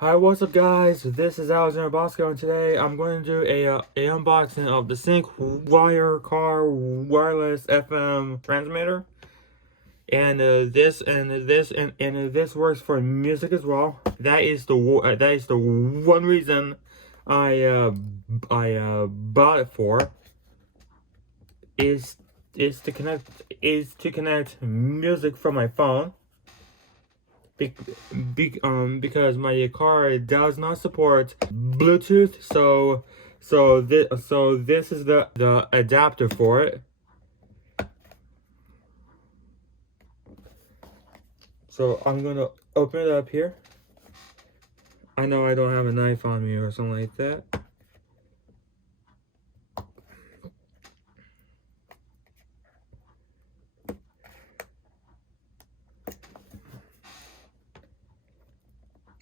Hi, what's up guys? This is Alexander Bosko, and today I'm going to do a unboxing of the Syncwire car wireless FM transmitter. And this works for music as well. That is the one reason I bought it for is to connect music from my phone. Because my car does not support Bluetooth, so this is the adapter for it. So I'm gonna open it up here. I know I don't have a knife on me or something like that.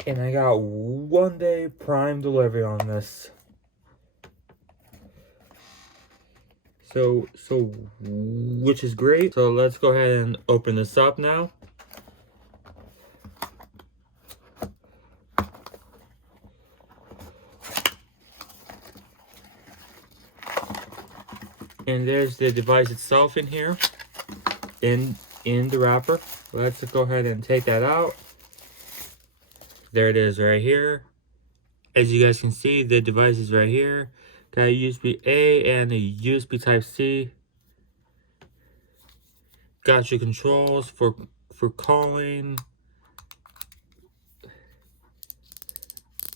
And I got 1-day Prime delivery on this. So which is great. So let's go ahead and open this up now. And there's the device itself in here, in the wrapper. Let's go ahead and take that out. There it is right here. As you guys can see, the device is right here. Got a USB-A and a USB Type-C. Got your controls for calling,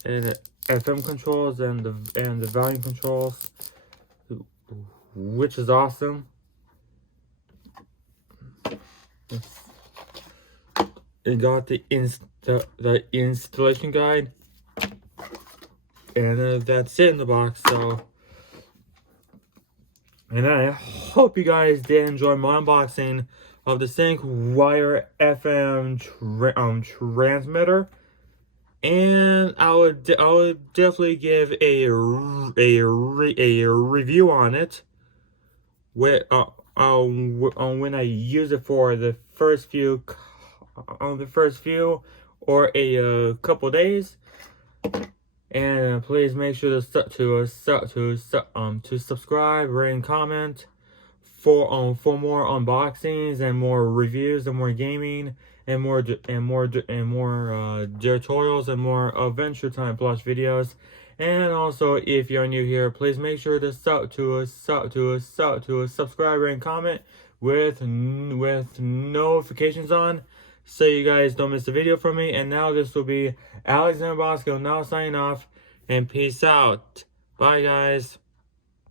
and the FM controls and the volume controls, which is awesome. It got the installation guide, and that's it in the box. So, and I hope you guys did enjoy my unboxing of the Syncwire FM transmitter, and I would definitely give a review on it with when I use it for the first few or a couple days. And please make sure to subscribe, rate, and comment for more unboxings and more reviews and more gaming and more tutorials and more Adventure Time Plus videos. And also, if you're new here, please make sure to subscribe, rate, and comment with notifications on, so you guys don't miss a video from me. And now this will be Alexander Bosko now signing off, and peace out. Bye guys.